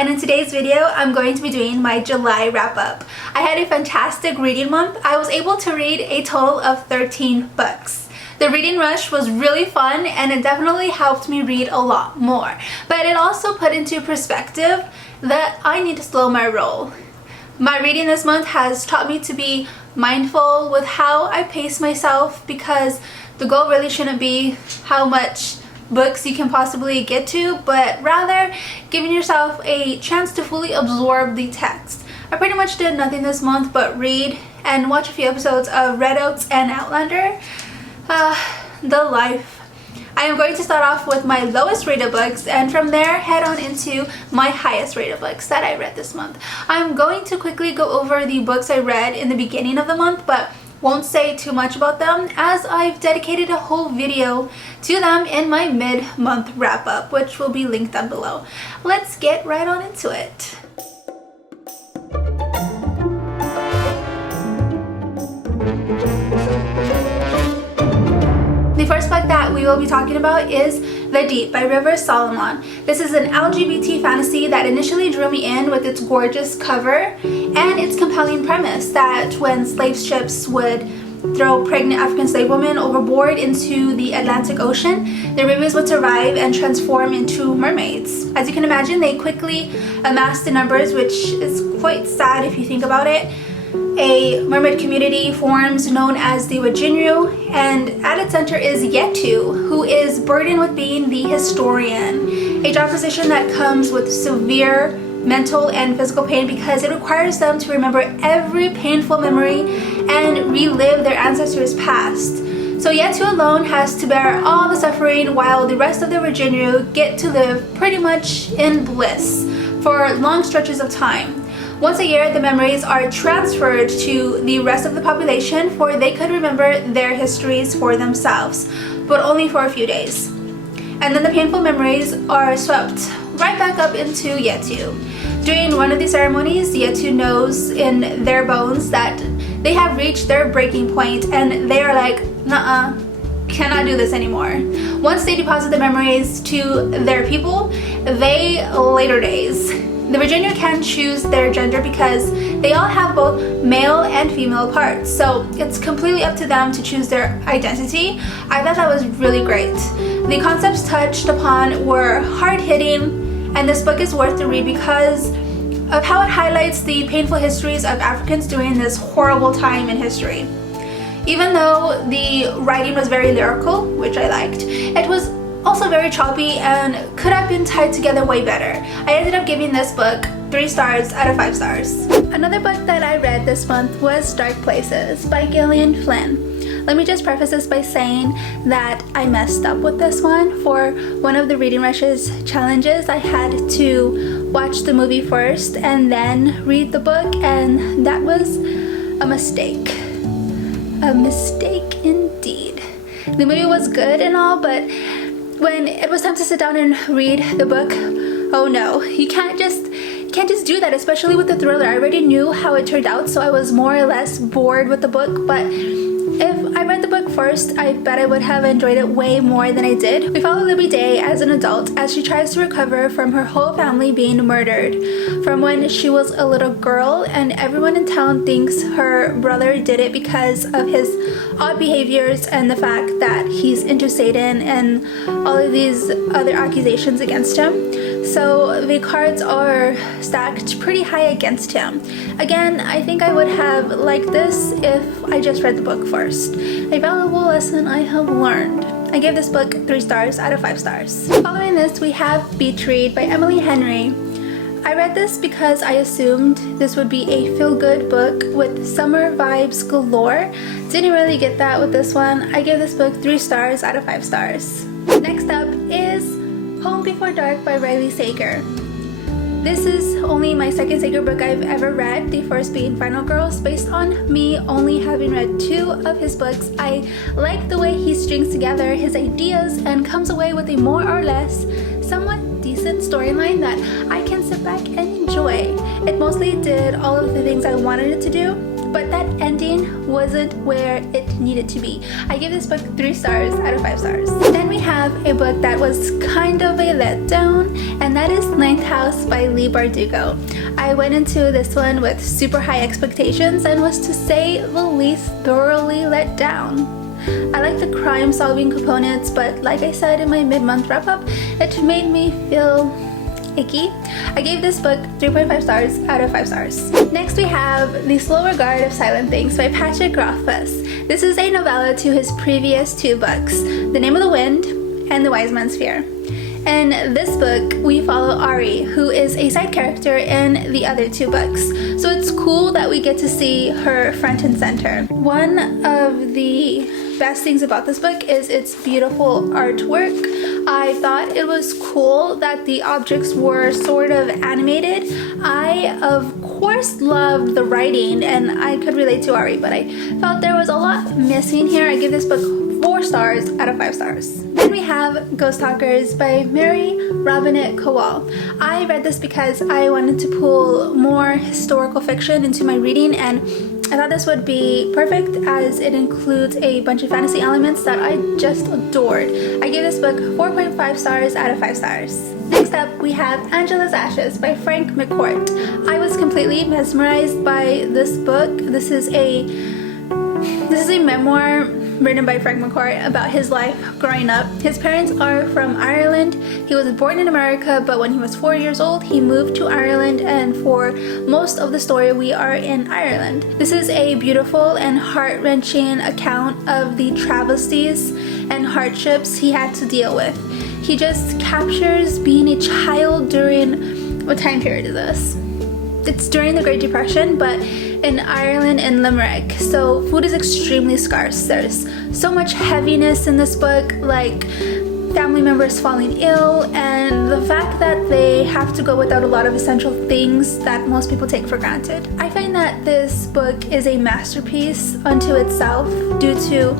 and in today's video I'm going to be doing my July wrap-up. I had a fantastic reading month. I was able to read a total of 13 books. The reading rush was really fun and it definitely helped me read a lot more, but it also put into perspective that I need to slow my roll. My reading this month has taught me to be mindful with how I pace myself, because the goal really shouldn't be how much books you can possibly get to, but rather giving yourself a chance to fully absorb the text. I pretty much did nothing this month but read and watch a few episodes of Red Oats and Outlander. The life. I am going to start off with my lowest rated books and from there head on into my highest rated books that I read this month. I'm going to quickly go over the books I read in the beginning of the month, but won't say too much about them as I've dedicated a whole video to them in my mid-month wrap-up, which will be linked down below. Let's get right on into it. The first book that we will be talking about is The Deep by River Solomon. This is an LGBT fantasy that initially drew me in with its gorgeous cover and its compelling premise that when slave ships would throw pregnant African slave women overboard into the Atlantic Ocean, the rivers would survive and transform into mermaids. As you can imagine, they quickly amassed in numbers, which is quite sad if you think about it. A mermaid community forms known as the Wajinru, and at its center is Yetu, who is burdened with being the historian, a job position that comes with severe mental and physical pain because it requires them to remember every painful memory and relive their ancestors' past. So Yetu alone has to bear all the suffering while the rest of the Wajinru get to live pretty much in bliss for long stretches of time. Once a year, the memories are transferred to the rest of the population for they could remember their histories for themselves, but only for a few days. And then the painful memories are swept right back up into Yetu. During one of these ceremonies, Yetu knows in their bones that they have reached their breaking point and they are like, nuh-uh, cannot do this anymore. Once they deposit the memories to their people, they later days. The Virginia can choose their gender because they all have both male and female parts, so it's completely up to them to choose their identity. I thought that was really great. The concepts touched upon were hard-hitting, and this book is worth the read because of how it highlights the painful histories of Africans during this horrible time in history. Even though the writing was very lyrical, which I liked, it was also very choppy and could have been tied together way better. I ended up giving this book 3 stars out of 5 stars. Another book that I read this month was Dark Places by Gillian Flynn. Let me just preface this by saying that I messed up with this one. For one of the Reading Rushes challenges, I had to watch the movie first and then read the book, and that was a mistake. A mistake indeed. The movie was good and all, but when it was time to sit down and read the book, oh no, you can't just do that, especially with the thriller. I already knew how it turned out, so I was more or less bored with the book, but if I read the book first, I bet I would have enjoyed it way more than I did. We follow Libby Day as an adult as she tries to recover from her whole family being murdered from when she was a little girl, and everyone in town thinks her brother did it because of his odd behaviors and the fact that he's into Satan and all of these other accusations against him. So the cards are stacked pretty high against him. Again, I think I would have liked this if I just read the book first. A valuable lesson I have learned. I give this book 3 stars out of 5 stars. Following this, we have Beach Read by Emily Henry. I read this because I assumed this would be a feel-good book with summer vibes galore. Didn't really get that with this one. I give this book 3 stars out of 5 stars. Next up is Home Before Dark by Riley Sager. This is only my second Sager book I've ever read, the first being Final Girls. Based on me only having read 2 of his books, I like the way he strings together his ideas and comes away with a more or less somewhat decent storyline that I can sit back and enjoy. It mostly did all of the things I wanted it to do, but that ending wasn't where it needed to be. I give this book 3 stars out of 5 stars. Then we have a book that was kind of a letdown, and that is Ninth House by Leigh Bardugo. I went into this one with super high expectations and was, to say the least, thoroughly let down. I like the crime solving components, but like I said in my mid-month wrap-up, it made me feel icky. I gave this book 3.5 stars out of 5 stars. Next we have The Slow Regard of Silent Things by Patrick Rothfuss. This is a novella to his previous 2 books, The Name of the Wind and The Wise Man's Fear. In this book, we follow Ari, who is a side character in the other 2 books. So it's cool that we get to see her front and center. One of the best things about this book is its beautiful artwork. I thought it was cool that the objects were sort of animated. I, of course, loved the writing and I could relate to Ari, but I felt there was a lot missing here. I give this book 4 stars out of 5 stars. Then we have Ghost Talkers by Robinette Kowal. I read this because I wanted to pull more historical fiction into my reading, and I thought this would be perfect as it includes a bunch of fantasy elements that I just adored. I gave this book 4.5 stars out of 5 stars. Next up, we have Angela's Ashes by Frank McCourt. I was completely mesmerized by this book. This is a memoir written by Frank McCourt about his life growing up. His parents are from Ireland. He was born in America, but when he was 4 years old, he moved to Ireland, and for most of the story, we are in Ireland. This is a beautiful and heart-wrenching account of the travesties and hardships he had to deal with. He just captures being a child during, what time period is this? It's during the Great Depression, but in Ireland and Limerick, so food is extremely scarce. There's so much heaviness in this book, like family members falling ill, and the fact that they have to go without a lot of essential things that most people take for granted. I find that this book is a masterpiece unto itself due to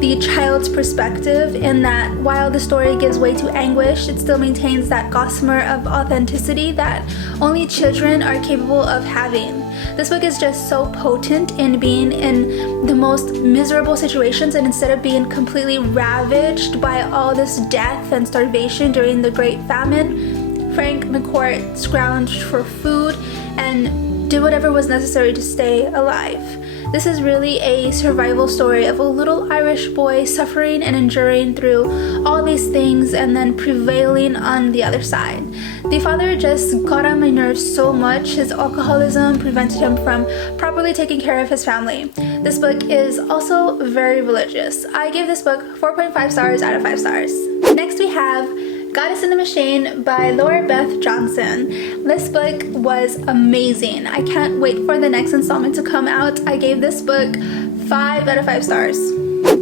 the child's perspective, in that while the story gives way to anguish, it still maintains that gossamer of authenticity that only children are capable of having. This book is just so potent in being in the most miserable situations, and instead of being completely ravaged by all this death and starvation during the Great Famine, Frank McCourt scrounged for food and did whatever was necessary to stay alive. This is really a survival story of a little Irish boy suffering and enduring through all these things and then prevailing on the other side. The father just got on my nerves so much. His alcoholism prevented him from properly taking care of his family. This book is also very religious. I give this book 4.5 stars out of 5 stars. Next we have Goddess in the Machine by Lora Beth Johnson. This book was amazing. I can't wait for the next installment to come out. I gave this book 5 out of 5 stars.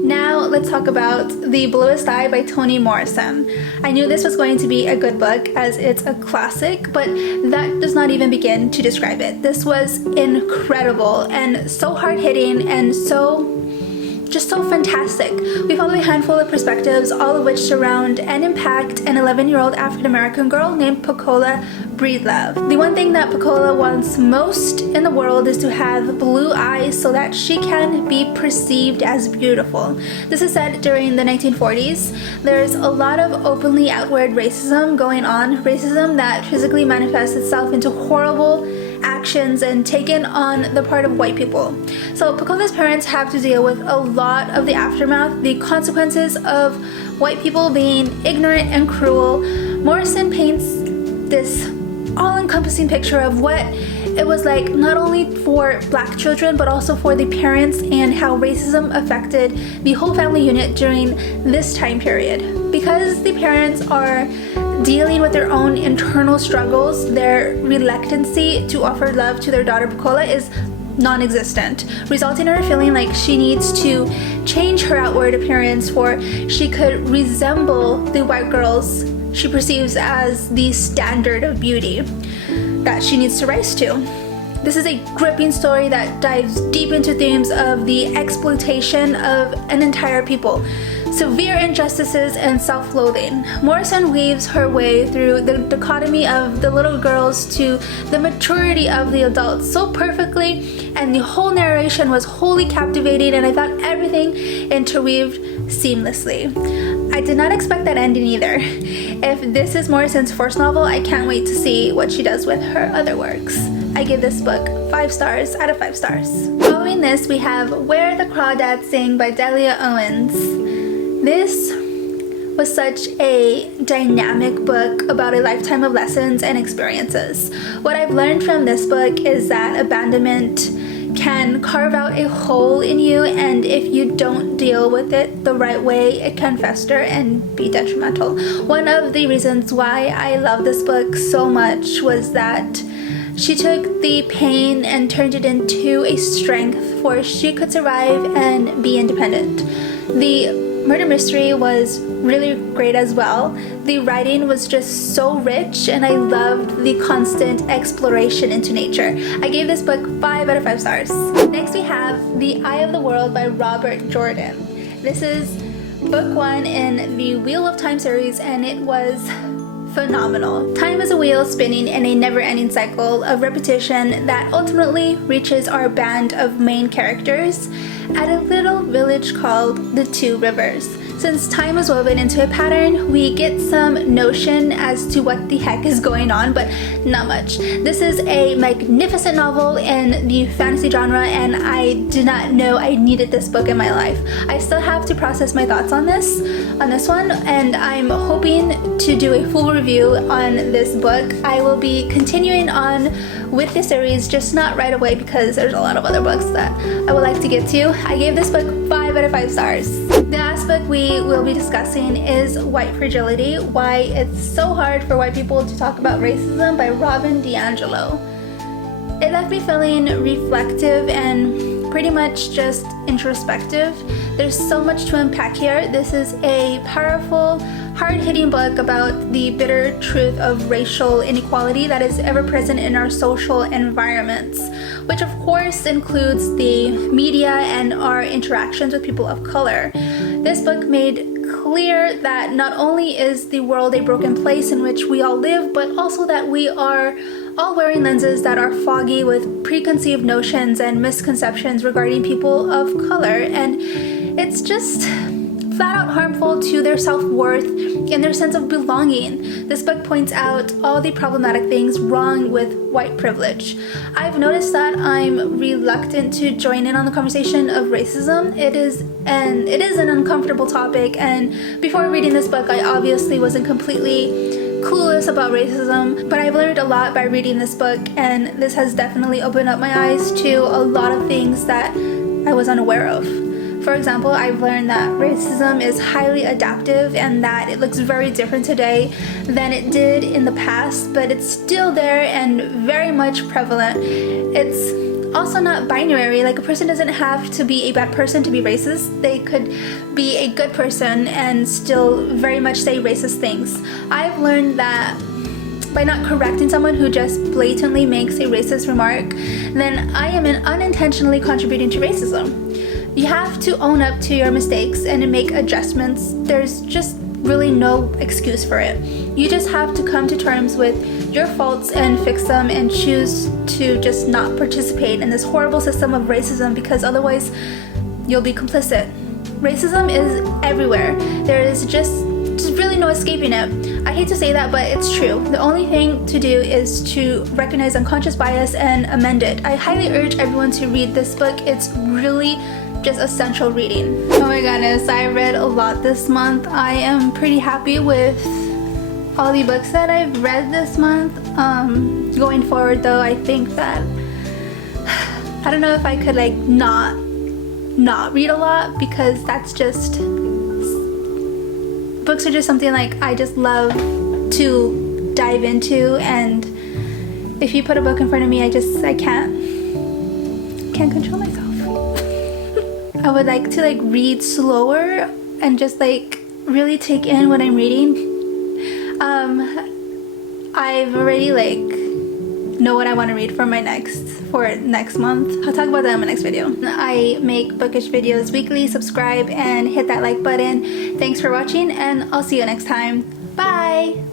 Now let's talk about The Bluest Eye by Toni Morrison. I knew this was going to be a good book as it's a classic, but that does not even begin to describe it. This was incredible and so hard-hitting and just so fantastic. We follow a handful of perspectives, all of which surround and impact an 11-year-old African-American girl named Pecola Breedlove. The one thing that Pecola wants most in the world is to have blue eyes so that she can be perceived as beautiful. This is set during the 1940s. There's a lot of openly outward racism going on, racism that physically manifests itself into horrible actions and taken on the part of white people. So Pecola's parents have to deal with a lot of the aftermath, the consequences of white people being ignorant and cruel. Morrison paints this all-encompassing picture of what it was like not only for black children but also for the parents, and how racism affected the whole family unit during this time period. Because the parents are dealing with their own internal struggles, their reluctancy to offer love to their daughter Pecola is non-existent, resulting in her feeling like she needs to change her outward appearance for she could resemble the white girls she perceives as the standard of beauty that she needs to rise to. This is a gripping story that dives deep into themes of the exploitation of an entire people. severe injustices and self-loathing. Morrison weaves her way through the dichotomy of the little girls to the maturity of the adults so perfectly, and the whole narration was wholly captivating, and I thought everything interweaved seamlessly. I did not expect that ending either. If this is Morrison's first novel, I can't wait to see what she does with her other works. I give this book 5 stars out of 5 stars. Following this, we have Where the Crawdads Sing by Delia Owens. This was such a dynamic book about a lifetime of lessons and experiences. What I've learned from this book is that abandonment can carve out a hole in you, and if you don't deal with it the right way, it can fester and be detrimental. One of the reasons why I love this book so much was that she took the pain and turned it into a strength for she could survive and be independent. The murder mystery was really great as well. The writing was just so rich, and I loved the constant exploration into nature. I gave this book 5 out of 5 stars. Next we have The Eye of the World by Robert Jordan. This is book 1 in the Wheel of Time series, and it was phenomenal. Time is a wheel spinning in a never-ending cycle of repetition that ultimately reaches our band of main characters at a little village called the Two Rivers. Since time is woven into a pattern, we get some notion as to what the heck is going on, but not much. This is a magnificent novel in the fantasy genre, and I did not know I needed this book in my life. I still have to process my thoughts on this one, and I'm hoping to do a full review on this book. I will be continuing on with the series, just not right away because there's a lot of other books that I would like to get to. I gave this book 5 out of 5 stars. The last book we will be discussing is White Fragility, Why It's So Hard for White People to Talk About Racism by DiAngelo. It left me feeling reflective and pretty much just introspective. There's so much to unpack here. This is a powerful, hard-hitting book about the bitter truth of racial inequality that is ever present in our social environments, which of course includes the media and our interactions with people of color. This book made clear that not only is the world a broken place in which we all live, but also that we are all wearing lenses that are foggy with preconceived notions and misconceptions regarding people of color, and it's just flat out harmful to their self-worth and their sense of belonging. This book points out all the problematic things wrong with white privilege. I've noticed that I'm reluctant to join in on the conversation of racism. It is an uncomfortable topic, and before reading this book, I obviously wasn't completely clueless about racism, but I've learned a lot by reading this book, and this has definitely opened up my eyes to a lot of things that I was unaware of. For example, I've learned that racism is highly adaptive and that it looks very different today than it did in the past, but it's still there and very much prevalent. It's also not binary. Like, a person doesn't have to be a bad person to be racist. They could be a good person and still very much say racist things. I've learned that by not correcting someone who just blatantly makes a racist remark, then I am unintentionally contributing to racism. You have to own up to your mistakes and make adjustments. There's just really no excuse for it. You just have to come to terms with your faults and fix them and choose to just not participate in this horrible system of racism, because otherwise you'll be complicit. Racism is everywhere. There is just really no escaping it. I hate to say that, but it's true. The only thing to do is to recognize unconscious bias and amend it. I highly urge everyone to read this book. It's really just essential reading. Oh my goodness, I read a lot this month. I am pretty happy with all the books that I've read this month. Going forward though, I think that I don't know if I could like not read a lot, because that's just, books are just something like I just love to dive into, and if you put a book in front of me, I can't control myself. I would like to like read slower and just like really take in what I'm reading. I've already like know what I want to read for next month. I'll talk about that in my next video. I make bookish videos weekly. Subscribe and hit that like button. Thanks for watching, and I'll see you next time. Bye!